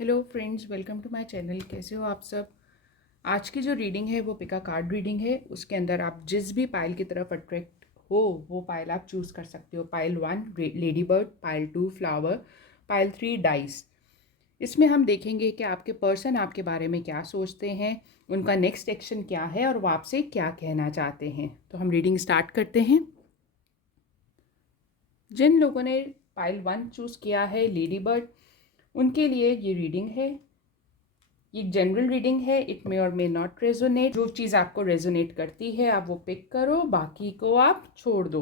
Hello friends, welcome to my channel. कैसे हो आप सब। आज की जो रीडिंग है वो पिका कार्ड रीडिंग है। उसके अंदर आप जिस भी पाइल की तरफ अट्रैक्ट हो वो पाइल आप चूज़ कर सकते हो। Pile 1 lady bird, pile 2 flower, pile 3 dice. इसमें हम देखेंगे कि आपके पर्सन आपके बारे में क्या सोचते हैं, उनका नेक्स्ट एक्शन क्या है और वो आपसे क्या कहना चाहते हैं। तो हम रीडिंग स्टार्ट करते हैं। जिन लोगों ने पाइल 1 चूज़ किया है, लेडी बर्ड, उनके लिए ये रीडिंग है। ये जनरल रीडिंग है। इट मे और मे नॉट रेजोनेट। जो चीज़ आपको रेजोनेट करती है आप वो पिक करो, बाकी को आप छोड़ दो।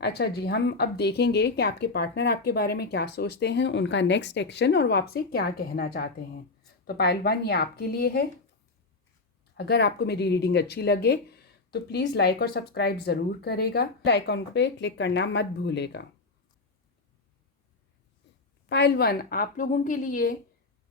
अच्छा जी, हम अब देखेंगे कि आपके पार्टनर आपके बारे में क्या सोचते हैं, उनका नेक्स्ट एक्शन और वो आपसे क्या कहना चाहते हैं। तो पाइल 1 ये आपके लिए है। अगर आपको मेरी रीडिंग अच्छी लगे तो प्लीज़ लाइक और सब्सक्राइब ज़रूर करेगा। आइकॉन पे क्लिक करना मत भूलेगा। पाइल 1 आप लोगों के लिए,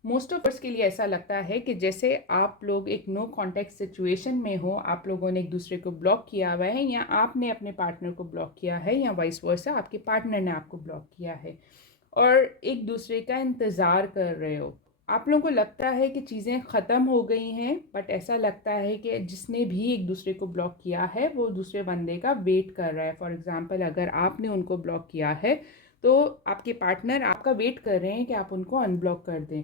मोस्ट ऑफ अस के लिए ऐसा लगता है कि जैसे आप लोग एक नो कॉन्टैक्ट सिचुएशन में हो। आप लोगों ने एक दूसरे को ब्लॉक किया हुआ है, या आपने अपने पार्टनर को ब्लॉक किया है, या वाइस वर्सा आपके पार्टनर ने आपको ब्लॉक किया है और एक दूसरे का इंतज़ार कर रहे हो। आप लोगों को लगता है कि चीज़ें ख़त्म हो गई हैं, बट ऐसा लगता है कि जिसने भी एक दूसरे को ब्लॉक किया है वो दूसरे बंदे का वेट कर रहा है। फॉर एग्ज़ाम्पल, अगर आपने उनको ब्लॉक किया है तो आपके पार्टनर आपका वेट कर रहे हैं कि आप उनको अनब्लॉक कर दें,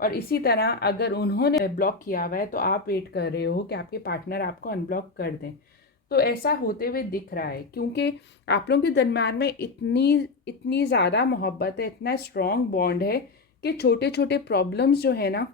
और इसी तरह अगर उन्होंने ब्लॉक किया हुआ है तो आप वेट कर रहे हो कि आपके पार्टनर आपको अनब्लॉक कर दें। तो ऐसा होते हुए दिख रहा है, क्योंकि आप लोगों के दरम्यान में इतनी इतनी ज़्यादा मोहब्बत है, इतना स्ट्रॉन्ग बॉन्ड है कि छोटे छोटे प्रॉब्लम्स जो है ना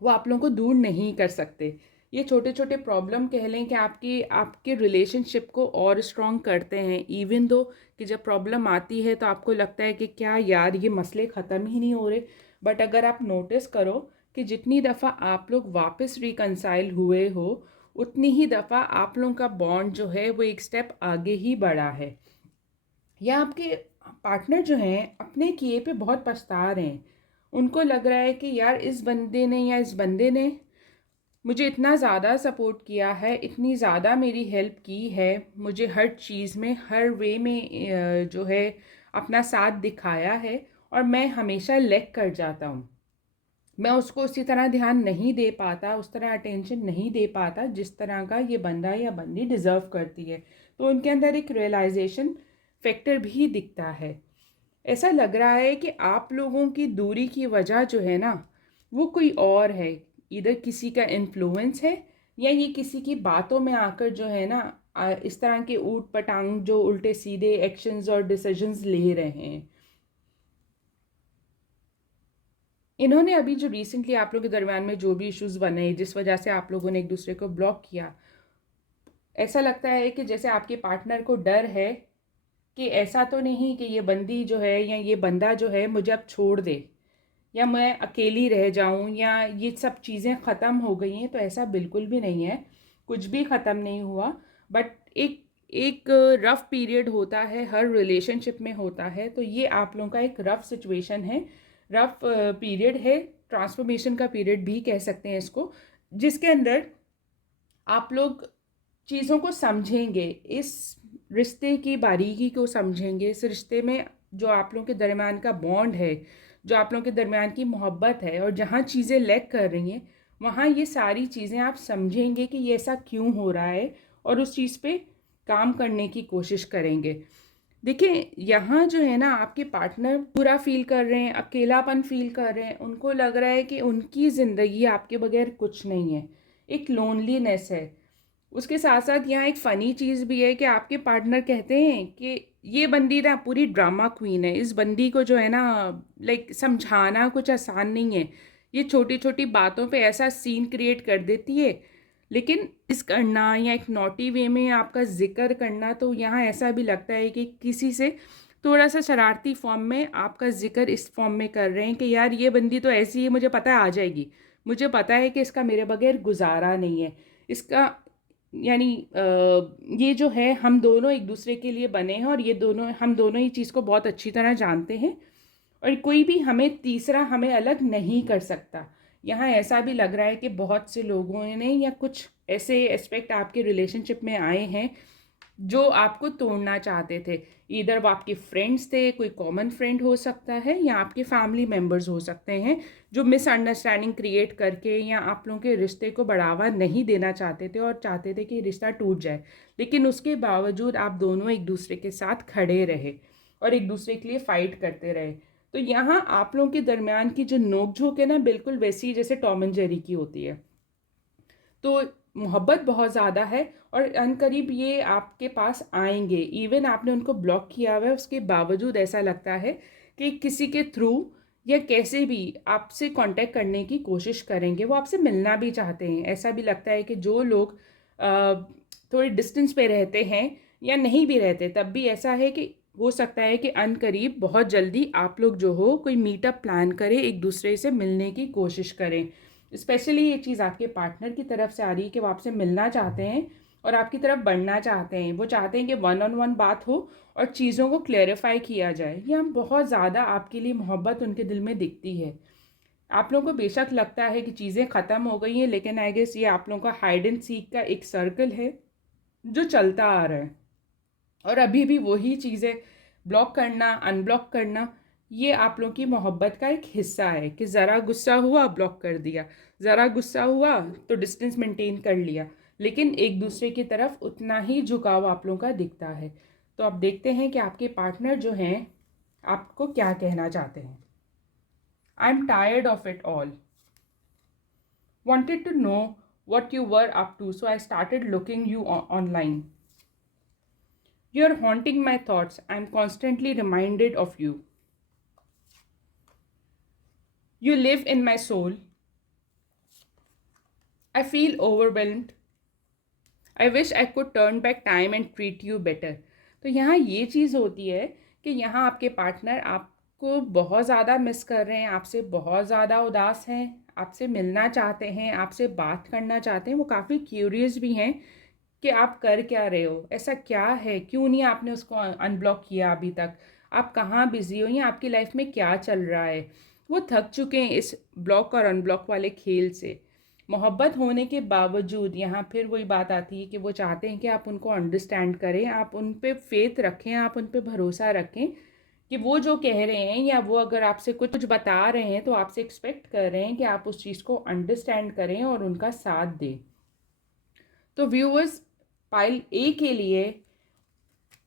वो आप लोगों को दूर नहीं कर सकते। ये छोटे छोटे प्रॉब्लम कह लें कि आपके रिलेशनशिप को और स्ट्रॉन्ग करते हैं। इवन दो कि जब प्रॉब्लम आती है तो आपको लगता है कि क्या यार ये मसले ख़त्म ही नहीं हो रहे, बट अगर आप नोटिस करो कि जितनी दफ़ा आप लोग वापस रिकनसाइल हुए हो उतनी ही दफ़ा आप लोगों का बॉन्ड जो है वो एक स्टेप आगे ही बढ़ा है। या आपके पार्टनर जो हैं अपने किए पे बहुत पछता रहे हैं। उनको लग रहा है कि यार इस बंदे ने या इस बंदे ने मुझे इतना ज़्यादा सपोर्ट किया है, इतनी ज़्यादा मेरी हेल्प की है, मुझे हर चीज़ में हर वे में जो है अपना साथ दिखाया है, और मैं हमेशा लेग कर जाता हूँ। मैं उसको उसी तरह ध्यान नहीं दे पाता, उस तरह अटेंशन नहीं दे पाता जिस तरह का ये बंदा या बंदी डिज़र्व करती है। तो उनके अंदर एक रियलाइजेशन फैक्टर भी दिखता है। ऐसा लग रहा है कि आप लोगों की दूरी की वजह जो है ना वो कोई और है। इधर किसी का इन्फ्लुएंस है, या ये किसी की बातों में आकर जो है ना इस तरह के ऊट पटांग जो उल्टे सीधे एक्शंस और डिसीजंस ले रहे हैं। इन्होंने अभी जो रिसेंटली आप लोगों के दरम्यान में जो भी इश्यूज बने जिस वजह से आप लोगों ने एक दूसरे को ब्लॉक किया, ऐसा लगता है कि जैसे आपके पार्टनर को डर है कि ऐसा तो नहीं कि ये बंदी जो है या ये बंदा जो है मुझे अब छोड़ दे, या मैं अकेली रह जाऊं, या ये सब चीज़ें ख़त्म हो गई हैं। तो ऐसा बिल्कुल भी नहीं है, कुछ भी ख़त्म नहीं हुआ। बट एक एक रफ़ पीरियड होता है, हर रिलेशनशिप में होता है। तो ये आप लोगों का एक रफ़ सिचुएशन है, रफ़ पीरियड है, ट्रांसफॉर्मेशन का पीरियड भी कह सकते हैं इसको, जिसके अंदर आप लोग चीज़ों को समझेंगे, इस रिश्ते की बारीकी को समझेंगे, इस रिश्ते में जो आप लोगों के दरमियान का बॉन्ड है, जो आप लोगों के दरमियान की मोहब्बत है, और जहाँ चीज़ें लैग कर रही हैं वहाँ ये सारी चीज़ें आप समझेंगे कि ये ऐसा क्यों हो रहा है, और उस चीज़ पे काम करने की कोशिश करेंगे। देखिए, यहाँ जो है ना आपके पार्टनर बुरा फील कर रहे हैं, अकेलापन फील कर रहे हैं, उनको लग रहा है कि उनकी ज़िंदगी आपके बगैर कुछ नहीं है, एक लोनलीनेस है। उसके साथ साथ यहाँ एक फ़नी चीज़ भी है कि आपके पार्टनर कहते हैं कि ये बंदी ना पूरी ड्रामा क्वीन है, इस बंदी को जो है ना लाइक समझाना कुछ आसान नहीं है, ये छोटी छोटी बातों पे ऐसा सीन क्रिएट कर देती है। लेकिन इस करना या एक नॉटी वे में आपका जिक्र करना, तो यहाँ ऐसा भी लगता है कि किसी से थोड़ा सा शरारती फॉर्म में आपका जिक्र इस फॉर्म में कर रहे हैं कि यार ये बंदी तो ऐसी है, मुझे पता है आ जाएगी, मुझे पता है कि इसका मेरे बगैर गुजारा नहीं है, इसका यानी ये जो है हम दोनों एक दूसरे के लिए बने हैं, और ये दोनों हम दोनों ही चीज़ को बहुत अच्छी तरह जानते हैं, और कोई भी हमें तीसरा हमें अलग नहीं कर सकता। यहाँ ऐसा भी लग रहा है कि बहुत से लोगों ने या कुछ ऐसे एस्पेक्ट आपके रिलेशनशिप में आए हैं जो आपको तोड़ना चाहते थे। ईदर वो आपके फ्रेंड्स थे, कोई कॉमन फ्रेंड हो सकता है, या आपके फैमिली मेम्बर्स हो सकते हैं, जो मिसअंडरस्टैंडिंग क्रिएट करके या आप लोगों के रिश्ते को बढ़ावा नहीं देना चाहते थे और चाहते थे कि रिश्ता टूट जाए। लेकिन उसके बावजूद आप दोनों एक दूसरे के साथ खड़े रहे और एक दूसरे के लिए फ़ाइट करते रहे। तो यहाँ आप लोगों के दरमियान की जो नोक-झोंक है ना, बिल्कुल वैसी जैसे टॉम एंड जेरी की होती है। तो मोहब्बत बहुत ज़्यादा है और अनकरीब ये आपके पास आएंगे। इवन आपने उनको ब्लॉक किया हुआ है, उसके बावजूद ऐसा लगता है कि किसी के थ्रू या कैसे भी आपसे कांटेक्ट करने की कोशिश करेंगे, वो आपसे मिलना भी चाहते हैं। ऐसा भी लगता है कि जो लोग थोड़े डिस्टेंस पे रहते हैं या नहीं भी रहते, तब भी ऐसा है कि हो सकता है कि अनकरीब बहुत जल्दी आप लोग जो हो कोई मीटअप प्लान करें, एक दूसरे से मिलने की कोशिश करें। स्पेशली ये चीज़ आपके पार्टनर की तरफ से आ रही है कि वो आपसे मिलना चाहते हैं और आपकी तरफ बढ़ना चाहते हैं। वो चाहते हैं कि वन ऑन वन बात हो और चीज़ों को क्लेरिफाई किया जाए। ये हम बहुत ज़्यादा आपके लिए मोहब्बत उनके दिल में दिखती है। आप लोगों को बेशक लगता है कि चीज़ें ख़त्म हो गई हैं, लेकिन आई गेस ये आप लोगों का हाइड एंड सीक का एक सर्कल है जो चलता आ रहा है। और अभी भी वही चीज़ें ब्लॉक करना, अनब्लॉक करना, ये आप लोगों की मोहब्बत का एक हिस्सा है कि ज़रा गुस्सा हुआ ब्लॉक कर दिया, ज़रा गुस्सा हुआ तो डिस्टेंस मेंटेन कर लिया, लेकिन एक दूसरे की तरफ उतना ही झुकाव आप लोगों का दिखता है। तो अब देखते हैं कि आपके पार्टनर जो हैं आपको क्या कहना चाहते हैं। I am tired of it all, wanted to know what you were up to, so I started looking you online. You're haunting my thoughts. I'm constantly reminded of you. You live in my soul. I feel overwhelmed. I wish I could turn back time and treat you better. तो यहाँ ये चीज़ होती है कि यहाँ आपके partner आपको बहुत ज़्यादा मिस कर रहे हैं, आपसे बहुत ज़्यादा उदास हैं, आपसे मिलना चाहते हैं, आपसे बात करना चाहते हैं। वो काफ़ी क्यूरियस भी हैं कि आप कर क्या रहे हो, ऐसा क्या है, क्यों नहीं आपने उसको अनब्लॉक किया अभी तक, आप कहाँ बिज़ी हो या आपकी लाइफ में क्या चल रहा है। वो थक चुके हैं इस ब्लॉक और अनब्लॉक वाले खेल से। मोहब्बत होने के बावजूद यहाँ फिर वही बात आती है कि वो चाहते हैं कि आप उनको अंडरस्टैंड करें, आप उन पे फेथ रखें, आप उन पे भरोसा रखें कि वो जो कह रहे हैं या वो अगर आपसे कुछ बता रहे हैं तो आपसे एक्सपेक्ट कर रहे हैं कि आप उस चीज़ को अंडरस्टैंड करें और उनका साथ दें। तो व्यूअर्स, पाइल ए के लिए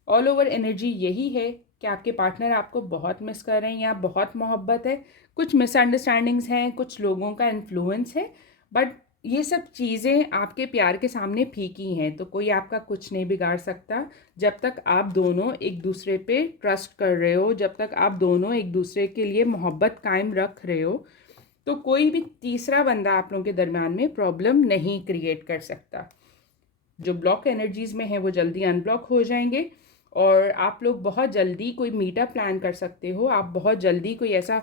ऑल ओवर एनर्जी यही है कि आपके पार्टनर आपको बहुत मिस कर रहे हैं या बहुत मोहब्बत है, कुछ मिसअंडरस्टैंडिंग्स हैं, कुछ लोगों का इन्फ्लुएंस है, बट ये सब चीज़ें आपके प्यार के सामने फीकी हैं। तो कोई आपका कुछ नहीं बिगाड़ सकता जब तक आप दोनों एक दूसरे पे ट्रस्ट कर रहे हो, जब तक आप दोनों एक दूसरे के लिए मोहब्बत कायम रख रहे हो। तो कोई भी तीसरा बंदा आप लोगों के दरम्यान में प्रॉब्लम नहीं क्रिएट कर सकता। जो ब्लॉक एनर्जीज़ में है वो जल्दी अनब्लॉक हो जाएंगे और आप लोग बहुत जल्दी कोई मीटअप प्लान कर सकते हो। आप बहुत जल्दी कोई ऐसा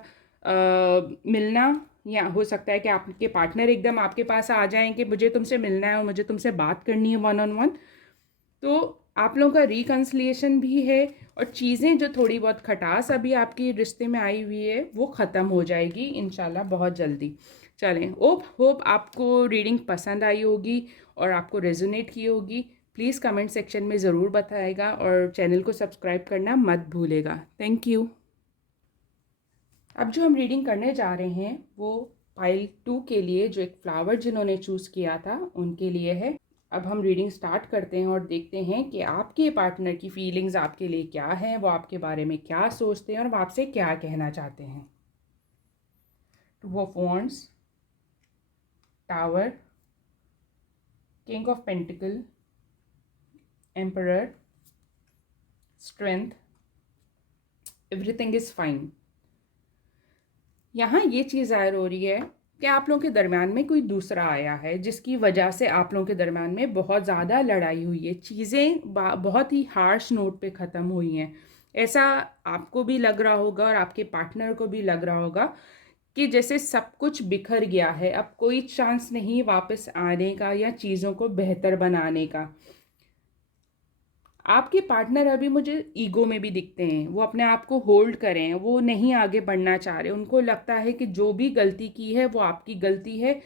मिलना, या हो सकता है कि आपके पार्टनर एकदम आपके पास आ जाएं कि मुझे तुमसे मिलना है और मुझे तुमसे बात करनी है वन ऑन वन। तो आप लोगों का रिकन्सिलिएशन भी है और चीज़ें जो थोड़ी बहुत खटास अभी आपके रिश्ते में आई हुई है वो ख़त्म हो जाएगी इंशाल्लाह बहुत जल्दी। चलें, होप आपको रीडिंग पसंद आई होगी और आपको रेजोनेट की होगी। प्लीज़ कमेंट सेक्शन में ज़रूर बताएगा और चैनल को सब्सक्राइब करना मत भूलेगा। Thank you. अब जो हम रीडिंग करने जा रहे हैं वो पाइल 2 के लिए, जो एक फ्लावर जिन्होंने चूज़ किया था उनके लिए है। अब हम रीडिंग स्टार्ट करते हैं और देखते हैं कि आपके पार्टनर की फीलिंग्स आपके लिए क्या हैं, वो आपके बारे में क्या सोचते हैं और वो आपसे क्या कहना चाहते हैं। Two of wands, tower, king of pentacle, emperor, strength, everything is fine. यहाँ ये चीज़ ज़ाहिर हो रही है कि आप लोगों के दरमियान में कोई दूसरा आया है जिसकी वजह से आप लोगों के दरमियान में बहुत ज़्यादा लड़ाई हुई है, चीज़ें बहुत ही हार्श नोट पे ख़त्म हुई हैं। ऐसा आपको भी लग रहा होगा और आपके पार्टनर को भी लग रहा होगा कि जैसे सब कुछ बिखर गया है, अब कोई चांस नहीं वापस आने का या चीज़ों को बेहतर बनाने का। आपके पार्टनर अभी मुझे ईगो में भी दिखते हैं, वो अपने आप को होल्ड करें, वो नहीं आगे बढ़ना चाह रहे। उनको लगता है कि जो भी गलती की है वो आपकी गलती है,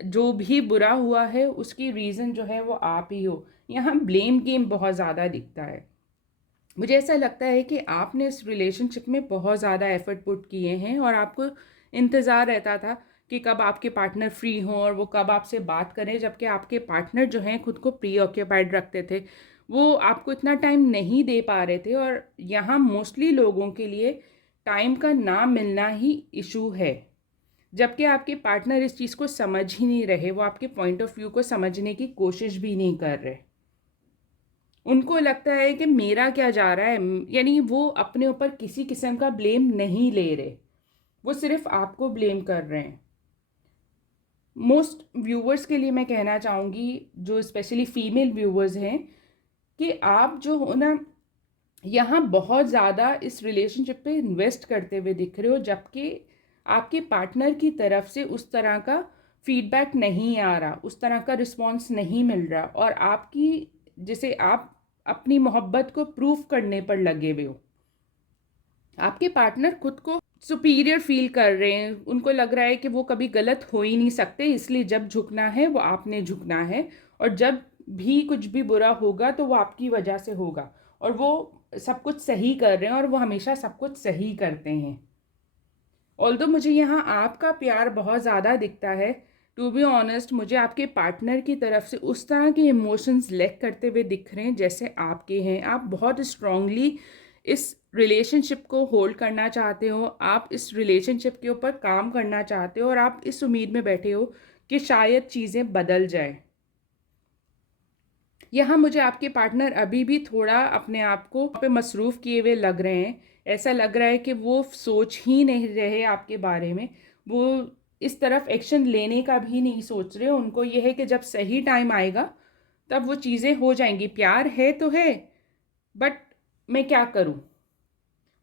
जो भी बुरा हुआ है उसकी रीज़न जो है वो आप ही हो। यहाँ ब्लेम गेम बहुत ज़्यादा दिखता है। मुझे ऐसा लगता है कि आपने इस रिलेशनशिप में बहुत ज़्यादा एफ़र्ट पुट किए हैं और आपको इंतज़ार रहता था कि कब आपके पार्टनर फ्री हों और वो कब आपसे बात करें, जबकि आपके पार्टनर जो हैं खुद को प्री ऑक्यूपाइड रखते थे। वो आपको इतना टाइम नहीं दे पा रहे थे और यहाँ मोस्टली लोगों के लिए टाइम का ना मिलना ही इशू है। जबकि आपके पार्टनर इस चीज़ को समझ ही नहीं रहे, वो आपके पॉइंट ऑफ व्यू को समझने की कोशिश भी नहीं कर रहे। उनको लगता है कि मेरा क्या जा रहा है, यानी वो अपने ऊपर किसी किस्म का ब्लेम नहीं ले रहे, वो सिर्फ आपको ब्लेम कर रहे हैं। मोस्ट व्यूवर्स के लिए मैं कहना चाहूँगी, जो स्पेशली फीमेल व्यूवर्स हैं, कि आप जो हो ना यहाँ बहुत ज़्यादा इस रिलेशनशिप पे इन्वेस्ट करते हुए दिख रहे हो, जबकि आपके पार्टनर की तरफ से उस तरह का फीडबैक नहीं आ रहा, उस तरह का रिस्पॉन्स नहीं मिल रहा और आपकी जैसे आप अपनी मोहब्बत को प्रूफ करने पर लगे हुए हो। आपके पार्टनर खुद को सुपीरियर फील कर रहे हैं, उनको लग रहा है कि वो कभी गलत हो ही नहीं सकते, इसलिए जब झुकना है वो आपने झुकना है और जब भी कुछ भी बुरा होगा तो वो आपकी वजह से होगा और वो सब कुछ सही कर रहे हैं और वो हमेशा सब कुछ सही करते हैं। ऑल्दो मुझे यहाँ आपका प्यार बहुत ज़्यादा दिखता है, टू बी ऑनेस्ट मुझे आपके पार्टनर की तरफ से उस तरह के इमोशंस लैक करते हुए दिख रहे हैं जैसे आपके हैं। आप बहुत स्ट्रांगली इस रिलेशनशिप को होल्ड करना चाहते हो, आप इस रिलेशनशिप के ऊपर काम करना चाहते हो और आप इस उम्मीद में बैठे हो कि शायद चीज़ें बदल जाए। यहाँ मुझे आपके पार्टनर अभी भी थोड़ा अपने आप को पे मसरूफ़ किए हुए लग रहे हैं। ऐसा लग रहा है कि वो सोच ही नहीं रहे आपके बारे में, वो इस तरफ एक्शन लेने का भी नहीं सोच रहे। उनको ये है कि जब सही टाइम आएगा तब वो चीज़ें हो जाएंगी। प्यार है तो है, बट मैं क्या करूँ।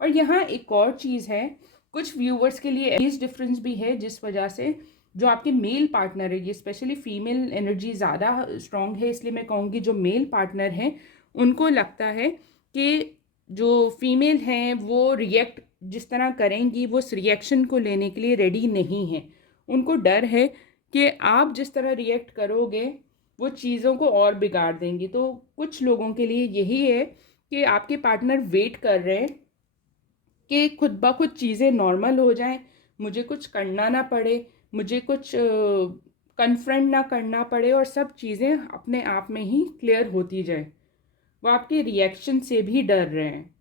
और यहाँ एक और चीज़ है, कुछ व्यूवर्स के लिए एज डिफरेंस भी है, जिस वजह से जो आपके मेल पार्टनर है, ये स्पेशली फीमेल एनर्जी ज़्यादा स्ट्रॉन्ग है, इसलिए मैं कहूँगी जो मेल पार्टनर हैं उनको लगता है कि जो फीमेल हैं वो रिएक्ट जिस तरह करेंगी वो उस रिएक्शन को लेने के लिए रेडी नहीं है। उनको डर है कि आप जिस तरह रिएक्ट करोगे वो चीज़ों को और बिगाड़ देंगी। तो कुछ लोगों के लिए यही है कि आपके पार्टनर वेट कर रहे हैं कि खुद ब खुद चीज़ें नॉर्मल हो जाएं, मुझे कुछ करना ना पड़े, मुझे कुछ कन्फ्रंट ना करना पड़े और सब चीज़ें अपने आप में ही क्लियर होती जाए। वो आपके रिएक्शन से भी डर रहे हैं।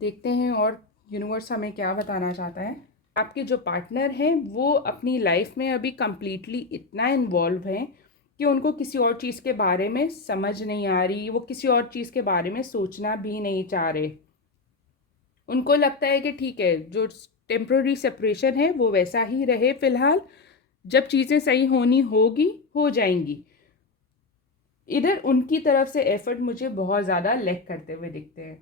देखते हैं और यूनिवर्स हमें क्या बताना चाहता है। आपके जो पार्टनर हैं वो अपनी लाइफ में अभी कम्प्लीटली इतना इन्वॉल्व हैं कि उनको किसी और चीज़ के बारे में समझ नहीं आ रही, वो किसी और चीज़ के बारे में सोचना भी नहीं चाह रहे। उनको लगता है कि ठीक है, जो टेम्प्रेरी सेपरेशन है वो वैसा ही रहे फ़िलहाल, जब चीज़ें सही होनी होगी हो जाएंगी। इधर उनकी तरफ से एफ़र्ट मुझे बहुत ज़्यादा लैक करते हुए दिखते हैं,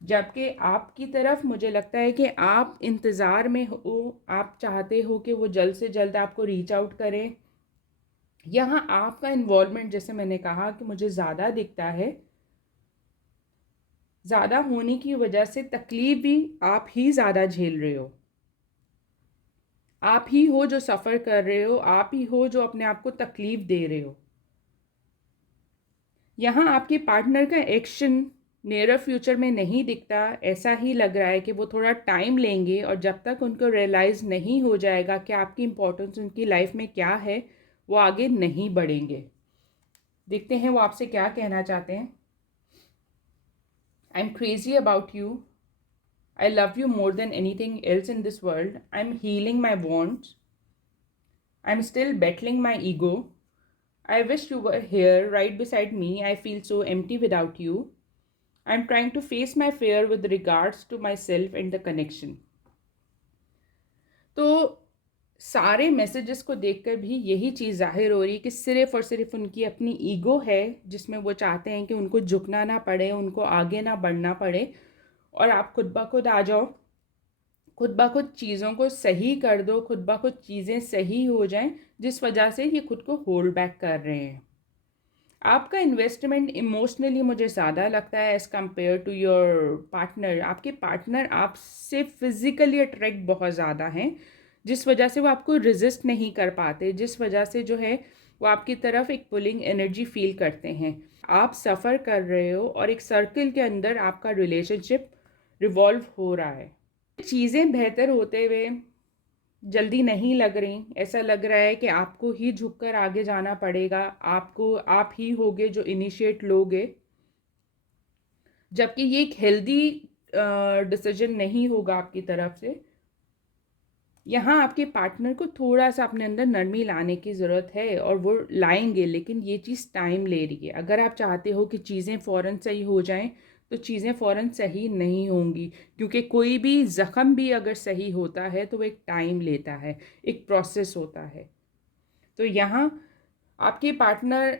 जबकि आपकी तरफ मुझे लगता है कि आप इंतज़ार में हो, आप चाहते हो कि वो जल्द से जल्द आपको रीच आउट करें। यहाँ आपका इन्वॉल्वमेंट जैसे मैंने कहा कि मुझे ज़्यादा दिखता है, ज़्यादा होने की वजह से तकलीफ़ भी आप ही ज़्यादा झेल रहे हो। आप ही हो जो सफ़र कर रहे हो, आप ही हो जो अपने आप को तकलीफ़ दे रहे हो। यहाँ आपके पार्टनर का एक्शन नियर फ्यूचर में नहीं दिखता। ऐसा ही लग रहा है कि वो थोड़ा टाइम लेंगे और जब तक उनको रियलाइज़ नहीं हो जाएगा कि आपकी इम्पोर्टेंस उनकी लाइफ में क्या है, वो आगे नहीं बढ़ेंगे। देखते हैं वो आपसे क्या कहना चाहते हैं। I am crazy about you, I love you more than anything else in this world. I'm healing my wounds. I'm still battling my ego. I wish you were here right beside me. I feel so empty without you. I'm trying to face my fear with regards to myself and the connection. तो सारे messages को देखकर भी यही चीज़ जाहिर हो रही है कि सिर्फ़ और सिर्फ उनकी अपनी ईगो है, जिसमें वो चाहते हैं कि उनको झुकना ना पड़े, उनको आगे ना बढ़ना पड़े और आप खुद ब खुद आ जाओ, खुद ब खुद चीज़ों को सही कर दो, खुद ब खुद चीज़ें सही हो जाएं, जिस वजह से ये खुद को होल्ड बैक कर रहे हैं। आपका इन्वेस्टमेंट इमोशनली मुझे ज़्यादा लगता है as compared to your partner. आपके पार्टनर आपसे फिज़िकली अट्रैक्ट बहुत ज़्यादा हैं, जिस वजह से वो आपको रेजिस्ट नहीं कर पाते, जिस वजह से जो है वो आपकी तरफ एक पुलिंग एनर्जी फील करते हैं। आप सफ़र कर रहे हो और एक सर्कल के अंदर आपका रिलेशनशिप रिवॉल्व हो रहा है। चीज़ें बेहतर होते हुए जल्दी नहीं लग रही, ऐसा लग रहा है कि आपको ही झुककर आगे जाना पड़ेगा, आप ही होगे जो इनिशिएट लोगे, जबकि ये एक हेल्दी डिसीजन नहीं होगा आपकी तरफ से। यहाँ आपके पार्टनर को थोड़ा सा अपने अंदर नरमी लाने की ज़रूरत है और वो लाएंगे, लेकिन ये चीज़ टाइम ले रही है। अगर आप चाहते हो कि चीज़ें फ़ौरन सही हो जाएं तो चीज़ें फ़ौरन सही नहीं होंगी, क्योंकि कोई भी ज़ख़म भी अगर सही होता है तो वो एक टाइम लेता है, एक प्रोसेस होता है। तो यहाँ आपके पार्टनर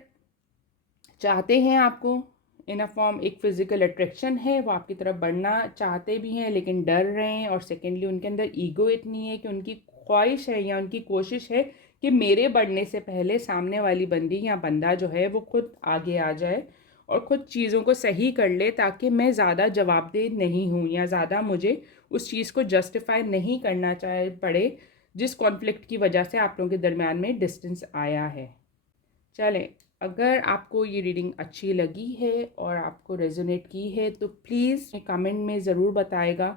चाहते हैं आपको इन अ फॉर्म, एक फ़िज़िकल अट्रैक्शन है, वो आपकी तरफ बढ़ना चाहते भी हैं लेकिन डर रहे हैं। और सेकेंडली उनके अंदर ईगो इतनी है कि उनकी ख्वाहिश है या उनकी कोशिश है कि मेरे बढ़ने से पहले सामने वाली बंदी या बंदा जो है वो खुद आगे आ जाए और ख़ुद चीज़ों को सही कर ले, ताकि मैं ज़्यादा जवाबदेह नहीं हूँ या ज़्यादा मुझे उस चीज़ को जस्टिफाई नहीं करना चाहे पड़े जिस कॉन्फ्लिक्ट की वजह से आप लोगों के दरमियान में डिस्टेंस आया है। चलें, अगर आपको ये रीडिंग अच्छी लगी है और आपको रेजोनेट की है तो प्लीज़ कमेंट में ज़रूर बताएगा,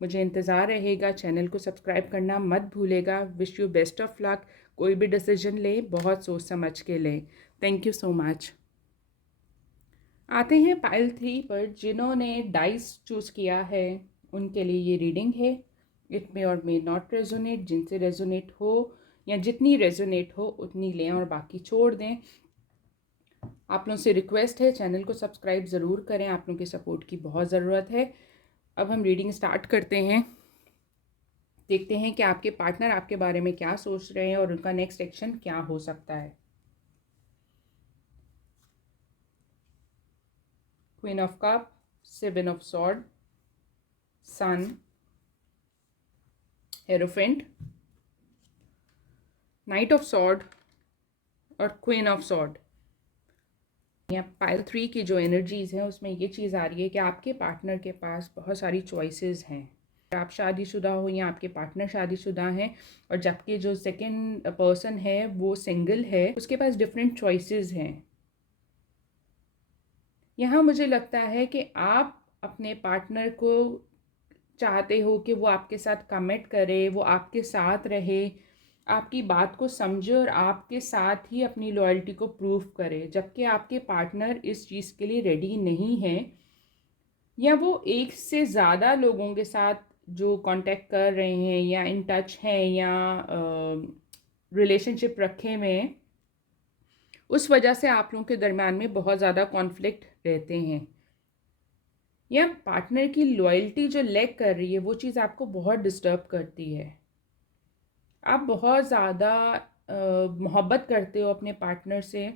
मुझे इंतज़ार रहेगा। चैनल को सब्सक्राइब करना मत भूलेगा। Wish you best of luck. कोई भी डिसीजन लें बहुत सोच समझ के लें। Thank you so much. आते हैं पाइल 3 पर। जिन्होंने डाइस चूज़ किया है उनके लिए ये रीडिंग है। इट मे और मे नॉट रेजोनेट। जिनसे रेजोनेट हो या जितनी रेजोनेट हो उतनी लें और बाकी छोड़ दें। आप लोगों से रिक्वेस्ट है चैनल को सब्सक्राइब ज़रूर करें, आप लोगों के सपोर्ट की बहुत ज़रूरत है। अब हम रीडिंग स्टार्ट करते हैं। देखते हैं कि आपके पार्टनर आपके बारे में क्या सोच रहे हैं और उनका नेक्स्ट एक्शन क्या हो सकता है। Queen of cup, seven of sword, sun, hierophant, knight of sword और क्वीन ऑफ सॉर्ड। यहाँ पाइल 3 की जो एनर्जीज़ हैं उसमें ये चीज़ आ रही है कि आपके पार्टनर के पास बहुत सारी चॉइसेस हैं। आप शादीशुदा हो या आपके पार्टनर शादीशुदा हैं और जबकि जो सेकंड पर्सन है वो सिंगल है, उसके पास डिफरेंट चॉइसेस हैं। यहाँ मुझे लगता है कि आप अपने पार्टनर को चाहते हो कि वो आपके साथ कमिट करे, वो आपके साथ रहे, आपकी बात को समझे और आपके साथ ही अपनी लॉयल्टी को प्रूव करे, जबकि आपके पार्टनर इस चीज़ के लिए रेडी नहीं है या वो एक से ज़्यादा लोगों के साथ जो कांटेक्ट कर रहे हैं या इन टच हैं या रिलेशनशिप रखे हुए हैं, उस वजह से आप लोगों के दरम्यान में बहुत ज़्यादा कॉन्फ्लिक्ट रहते हैं। या पार्टनर की लॉयल्टी जो लैक कर रही है वो चीज़ आपको बहुत डिस्टर्ब करती है। आप बहुत ज़्यादा मोहब्बत करते हो अपने पार्टनर से।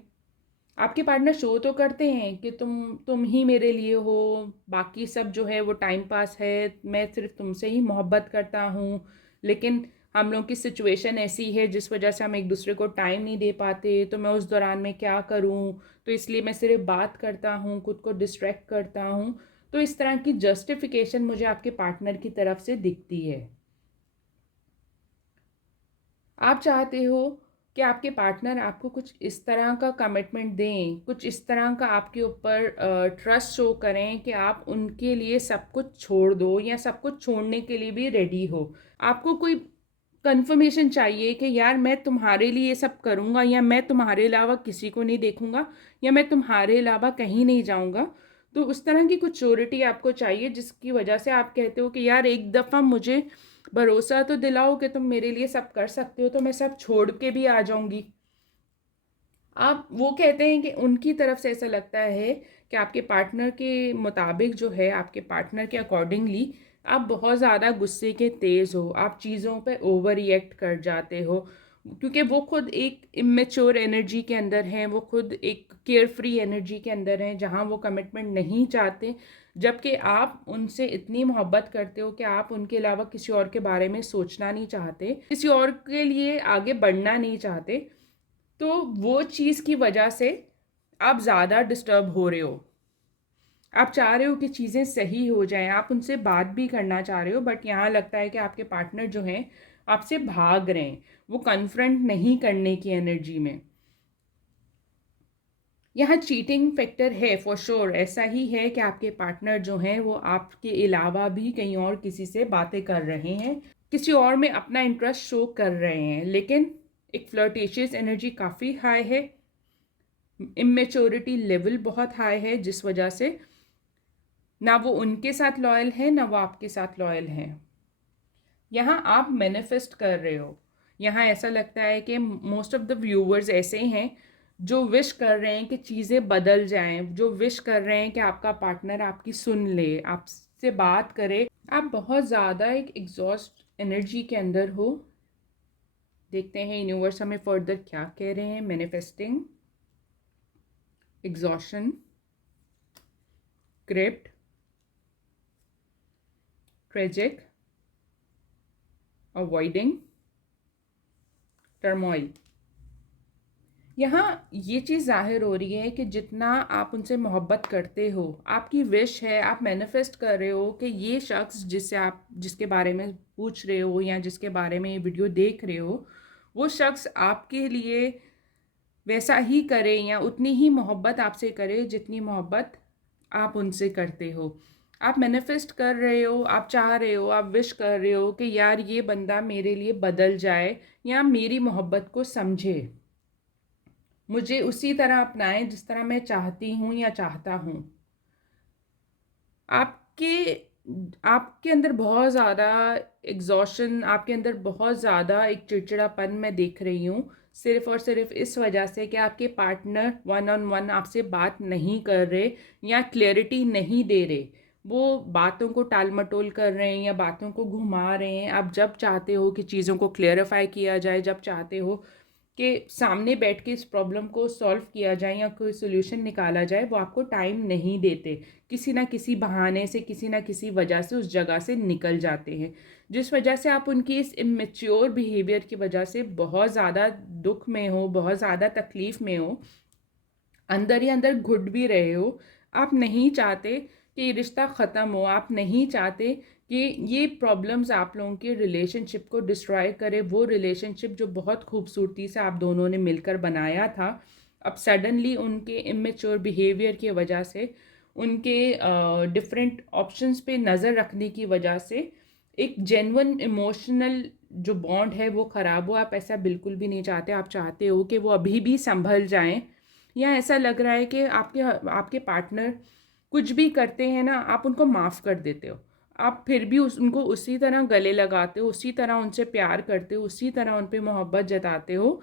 आपके पार्टनर शो तो करते हैं कि तुम ही मेरे लिए हो, बाकी सब जो है वो टाइम पास है, मैं सिर्फ तुमसे ही मोहब्बत करता हूँ। लेकिन हम लोग की सिचुएशन ऐसी है जिस वजह से हम एक दूसरे को टाइम नहीं दे पाते, तो मैं उस दौरान में क्या करूँ, तो इसलिए मैं सिर्फ बात करता हूँ, खुद को डिस्ट्रैक्ट करता हूँ। तो इस तरह की जस्टिफिकेशन मुझे आपके पार्टनर की तरफ से दिखती है। आप चाहते हो कि आपके पार्टनर आपको कुछ इस तरह का कमिटमेंट दें, कुछ इस तरह का आपके ऊपर ट्रस्ट शो करें कि आप उनके लिए सब कुछ छोड़ दो या सब कुछ छोड़ने के लिए भी रेडी हो। आपको कोई कंफर्मेशन चाहिए कि यार मैं तुम्हारे लिए ये सब करूँगा या मैं तुम्हारे अलावा किसी को नहीं देखूँगा या मैं तुम्हारे अलावा कहीं नहीं जाऊँगा। तो उस तरह की कुछ श्योरिटी आपको चाहिए जिसकी वजह से आप कहते हो कि यार एक दफ़ा मुझे भरोसा तो दिलाओ कि तुम मेरे लिए सब कर सकते हो, तो मैं सब छोड़ के भी आ जाऊंगी। आप वो कहते हैं कि उनकी तरफ से ऐसा लगता है कि आपके पार्टनर के मुताबिक जो है, आपके पार्टनर के अकॉर्डिंगली आप बहुत ज़्यादा गुस्से के तेज़ हो, आप चीज़ों पे ओवर रिएक्ट कर जाते हो, क्योंकि वो खुद एक इमेच्योर एनर्जी के अंदर हैं, वो खुद एक केयर फ्री एनर्जी के अंदर हैं जहाँ वो कमिटमेंट नहीं चाहते, जबकि आप उनसे इतनी मोहब्बत करते हो कि आप उनके अलावा किसी और के बारे में सोचना नहीं चाहते, किसी और के लिए आगे बढ़ना नहीं चाहते। तो वो चीज़ की वजह से आप ज़्यादा डिस्टर्ब हो रहे हो। आप चाह रहे हो कि चीज़ें सही हो जाएं, आप उनसे बात भी करना चाह रहे हो, बट यहाँ लगता है कि आपके पार्टनर जो हैं आपसे भाग रहे हैं, वो कन्फ्रंट नहीं करने की एनर्जी में। यहाँ चीटिंग फैक्टर है फॉर श्योर, ऐसा ही है कि आपके पार्टनर जो हैं वो आपके अलावा भी कहीं और किसी से बातें कर रहे हैं, किसी और में अपना इंटरेस्ट शो कर रहे हैं, लेकिन एक फ्लर्टेशियस एनर्जी काफ़ी हाई है, इमेच्योरिटी लेवल बहुत हाई है, जिस वजह से ना वो उनके साथ लॉयल है ना वो आपके साथ लॉयल हैं। यहाँ आप मैनिफेस्ट कर रहे हो, यहाँ ऐसा लगता है कि मोस्ट ऑफ द व्यूवर्स ऐसे हैं जो विश कर रहे हैं कि चीज़ें बदल जाएं, जो विश कर रहे हैं कि आपका पार्टनर आपकी सुन ले, आपसे बात करे। आप बहुत ज़्यादा एक एग्जॉस्ट एनर्जी के अंदर हो। देखते हैं यूनिवर्स हमें फर्दर क्या कह रहे हैं। Manifesting, exhaustion, crypt, tragic, avoiding, turmoil. यहाँ ये चीज़ ज़ाहिर हो रही है कि जितना आप उनसे मोहब्बत करते हो, आपकी विश है, आप मैनिफेस्ट कर रहे हो कि ये शख्स जिसके बारे में पूछ रहे हो या जिसके बारे में ये वीडियो देख रहे हो, वो शख्स आपके लिए वैसा ही करे या उतनी ही मोहब्बत आपसे करे जितनी मोहब्बत आप उनसे करते हो। आप मैनिफेस्ट कर रहे हो, आप चाह रहे हो, आप विश कर रहे हो कि यार ये बंदा मेरे लिए बदल जाए या मेरी मोहब्बत को समझे, मुझे उसी तरह अपनाए जिस तरह मैं चाहती हूँ या चाहता हूँ। आपके आपके अंदर बहुत ज़्यादा एग्जॉशन, आपके अंदर बहुत ज़्यादा एक चिड़चिड़ापन मैं देख रही हूँ, सिर्फ़ और सिर्फ इस वजह से कि आपके पार्टनर वन ऑन वन आपसे बात नहीं कर रहे या क्लैरिटी नहीं दे रहे। वो बातों को टाल मटोल कर रहे हैं या बातों को घुमा रहे हैं। आप जब चाहते हो कि चीज़ों को क्लेरिफाई किया जाए, जब चाहते हो कि सामने बैठ के इस प्रॉब्लम को सॉल्व किया जाए या कोई सोल्यूशन निकाला जाए, वो आपको टाइम नहीं देते। किसी ना किसी बहाने से, किसी ना किसी वजह से उस जगह से निकल जाते हैं, जिस वजह से आप उनकी इस इमेच्योर बिहेवियर की वजह से बहुत ज़्यादा दुख में हो, बहुत ज़्यादा तकलीफ़ में हो, अंदर ही अंदर घुट भी रहे हो। आप नहीं चाहते कि ये रिश्ता ख़त्म हो, आप नहीं चाहते कि ये प्रॉब्लम्स आप लोगों के रिलेशनशिप को डिस्ट्रॉय करे। वो रिलेशनशिप जो बहुत खूबसूरती से आप दोनों ने मिलकर बनाया था, अब सडनली उनके इमेच्योर बिहेवियर की वजह से, उनके डिफरेंट ऑप्शंस पे नज़र रखने की वजह से एक जेन्युइन इमोशनल जो बॉन्ड है वो ख़राब हो। आप ऐसा बिल्कुल भी नहीं चाहते। आप चाहते हो कि वो अभी भी संभल जाएं, या ऐसा लग रहा है कि आपके आपके पार्टनर कुछ भी करते हैं ना, आप उनको माफ़ कर देते हो। आप फिर भी उनको उसी तरह गले लगाते हो, उसी तरह उनसे प्यार करते हो, उसी तरह उन पे मोहब्बत जताते हो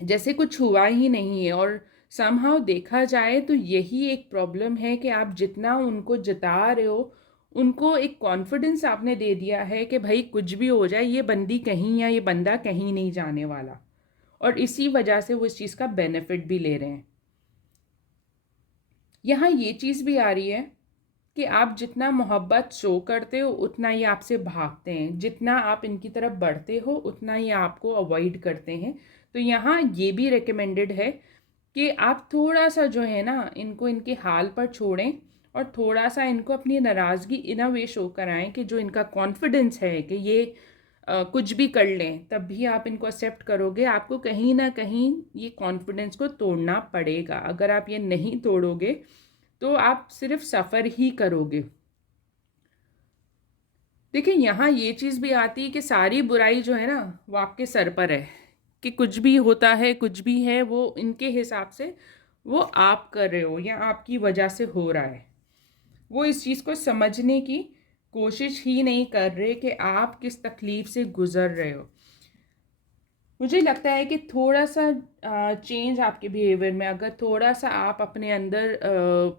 जैसे कुछ हुआ ही नहीं है। और समहाउ देखा जाए तो यही एक प्रॉब्लम है कि आप जितना उनको जता रहे हो, उनको एक कॉन्फिडेंस आपने दे दिया है कि भाई कुछ भी हो जाए, ये बंदी कहीं या ये बंदा कहीं नहीं जाने वाला, और इसी वजह से वो इस चीज़ का बेनिफिट भी ले रहे हैं। यहाँ ये चीज़ भी आ रही है कि आप जितना मोहब्बत शो करते हो उतना ही आपसे भागते हैं, जितना आप इनकी तरफ बढ़ते हो उतना ही आपको अवॉइड करते हैं। तो यहाँ ये भी रिकमेंडेड है कि आप थोड़ा सा जो है ना, इनको इनके हाल पर छोड़ें और थोड़ा सा इनको अपनी नाराज़गी इन अ वे शो कराएं कि जो इनका कॉन्फिडेंस है कि ये कुछ भी कर लें, तब भी आप इनको एक्सेप्ट करोगे। आपको कहीं ना कहीं ये कॉन्फिडेंस को तोड़ना पड़ेगा। अगर आप ये नहीं तोड़ोगे तो आप सिर्फ सफ़र ही करोगे। देखिए यहाँ ये चीज़ भी आती है कि सारी बुराई जो है ना वो आपके सर पर है, कि कुछ भी होता है, कुछ भी है, वो इनके हिसाब से वो आप कर रहे हो या आपकी वजह से हो रहा है। वो इस चीज़ को समझने की कोशिश ही नहीं कर रहे कि आप किस तकलीफ़ से गुज़र रहे हो। मुझे लगता है कि थोड़ा सा चेंज आपके बिहेवियर में, अगर थोड़ा सा आप अपने अंदर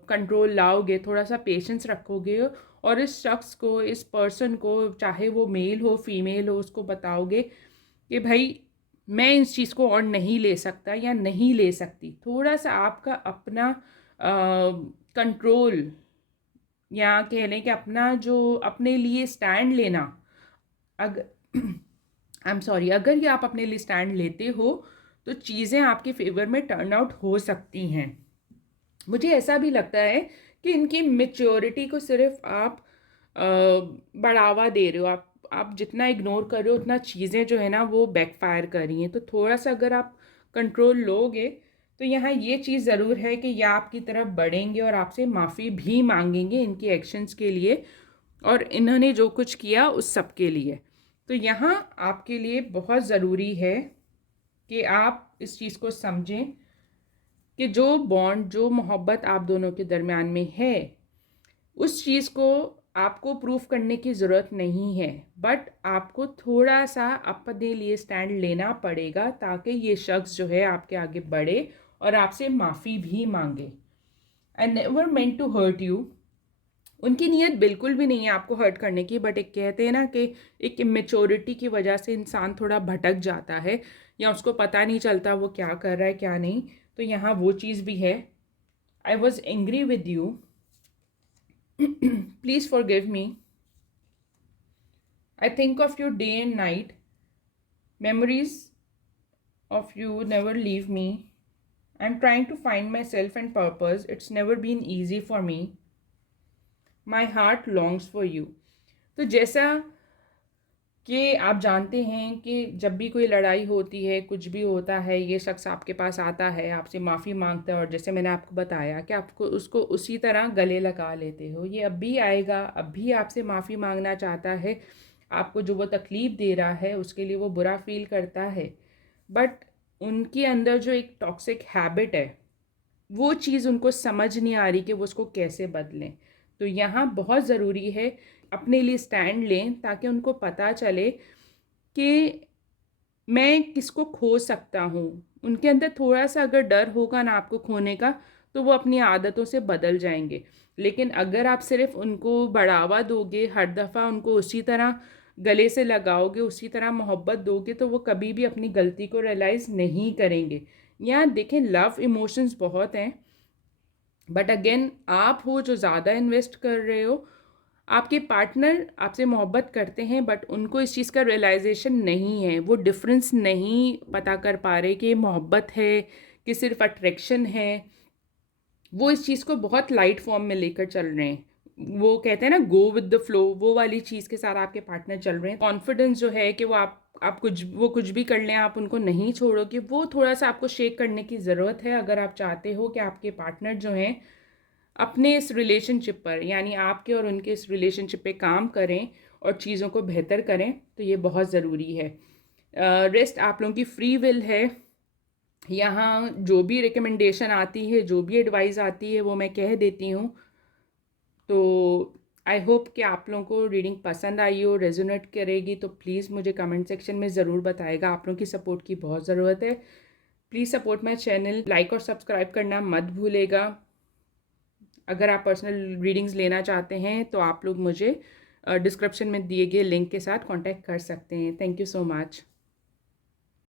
कंट्रोल लाओगे, थोड़ा सा पेशेंस रखोगे और इस शख्स को, इस पर्सन को, चाहे वो मेल हो फीमेल हो, उसको बताओगे कि भाई मैं इस चीज़ को और नहीं ले सकता या नहीं ले सकती। थोड़ा सा आपका अपना कंट्रोल, या कह लें कि अपना जो अपने लिए स्टैंड लेना, अगर आई एम सॉरी, अगर ये आप अपने लिए स्टैंड लेते हो तो चीज़ें आपके फेवर में टर्न आउट हो सकती हैं। मुझे ऐसा भी लगता है कि इनकी मैच्योरिटी को सिर्फ आप बढ़ावा दे रहे हो। आप जितना इग्नोर कर रहे हो उतना चीज़ें जो है ना वो बैकफायर कर रही हैं। तो थोड़ा सा अगर आप कंट्रोल लोगे तो यहाँ ये चीज़ ज़रूर है कि ये आपकी तरफ बढ़ेंगे और आपसे माफ़ी भी मांगेंगे इनकी एक्शंस के लिए और इन्होंने जो कुछ किया उस सब के लिए। तो यहाँ आपके लिए बहुत ज़रूरी है कि आप इस चीज़ को समझें कि जो बॉन्ड, जो मोहब्बत आप दोनों के दरमियान में है, उस चीज़ को आपको प्रूफ करने की ज़रूरत नहीं है, बट आपको थोड़ा सा अपने लिए स्टैंड लेना पड़ेगा ताकि ये शख्स जो है आपके आगे बढ़े और आपसे माफ़ी भी मांगे। I never meant to hurt you. उनकी नीयत बिल्कुल भी नहीं है आपको हर्ट करने की, बट एक कहते हैं ना कि एक इमेच्योरिटी की वजह से इंसान थोड़ा भटक जाता है या उसको पता नहीं चलता वो क्या कर रहा है क्या नहीं। तो यहाँ वो चीज़ भी है। I was angry with you, please forgive me. I think of you day and night, memories of you never leave me. I'm trying to find myself and purpose. It's never been easy for me. My heart longs for you. तो जैसा कि आप जानते हैं कि जब भी कोई लड़ाई होती है, कुछ भी होता है, ये शख्स आपके पास आता है, आपसे माफ़ी मांगता है और जैसे मैंने आपको बताया कि आपको उसको उसी तरह गले लगा लेते हो। ये अब भी आएगा, अब भी आपसे माफ़ी मांगना चाहता है। आपको जो वो तकलीफ़ दे रहा है उसके लिए वो बुरा फ़ील करता है, बट उनके अंदर जो एक टॉक्सिक हैबिट है वो चीज़ उनको समझ नहीं आ रही कि वो उसको कैसे बदलें। तो यहाँ बहुत ज़रूरी है अपने लिए स्टैंड लें ताकि उनको पता चले कि मैं किसको खो सकता हूँ। उनके अंदर थोड़ा सा अगर डर होगा ना आपको खोने का, तो वो अपनी आदतों से बदल जाएंगे। लेकिन अगर आप सिर्फ उनको बढ़ावा दोगे, हर दफ़ा उनको उसी तरह गले से लगाओगे, उसी तरह मोहब्बत दोगे, तो वो कभी भी अपनी गलती को रियलाइज़ नहीं करेंगे। यहाँ देखें, लव इमोशंस बहुत हैं, बट अगेन आप हो जो ज़्यादा इन्वेस्ट कर रहे हो। आपके पार्टनर आपसे मोहब्बत करते हैं बट उनको इस चीज़ का रियलाइजेशन नहीं है, वो डिफरेंस नहीं पता कर पा रहे कि मोहब्बत है कि सिर्फ अट्रैक्शन है। वो इस चीज़ को बहुत लाइट फॉर्म में लेकर चल रहे हैं। वो कहते हैं ना गो विद द फ्लो, वो वाली चीज़ के साथ आपके पार्टनर चल रहे हैं। कॉन्फिडेंस जो है कि आप कुछ भी कर लें, आप उनको नहीं छोड़ोगे, वो थोड़ा सा आपको शेक करने की ज़रूरत है अगर आप चाहते हो कि आपके पार्टनर जो हैं अपने इस रिलेशनशिप पर, यानी आपके और उनके इस रिलेशनशिप पे काम करें और चीज़ों को बेहतर करें। तो ये बहुत ज़रूरी है। रेस्ट आप लोगों की फ्री विल है। यहाँ जो भी रिकमेंडेशन आती है, जो भी एडवाइस आती है वो मैं कह देती हूँ। तो आई होप कि आप लोगों को रीडिंग पसंद आई हो, रेजोनेट करेगी, तो प्लीज़ मुझे कमेंट सेक्शन में ज़रूर बताएगा। आप लोगों की सपोर्ट की बहुत ज़रूरत है। Please support my channel, like और सब्सक्राइब करना मत भूलेगा। अगर आप पर्सनल रीडिंग्स लेना चाहते हैं तो आप लोग मुझे डिस्क्रिप्शन में दिए गए लिंक के साथ कांटेक्ट कर सकते हैं। Thank you so much.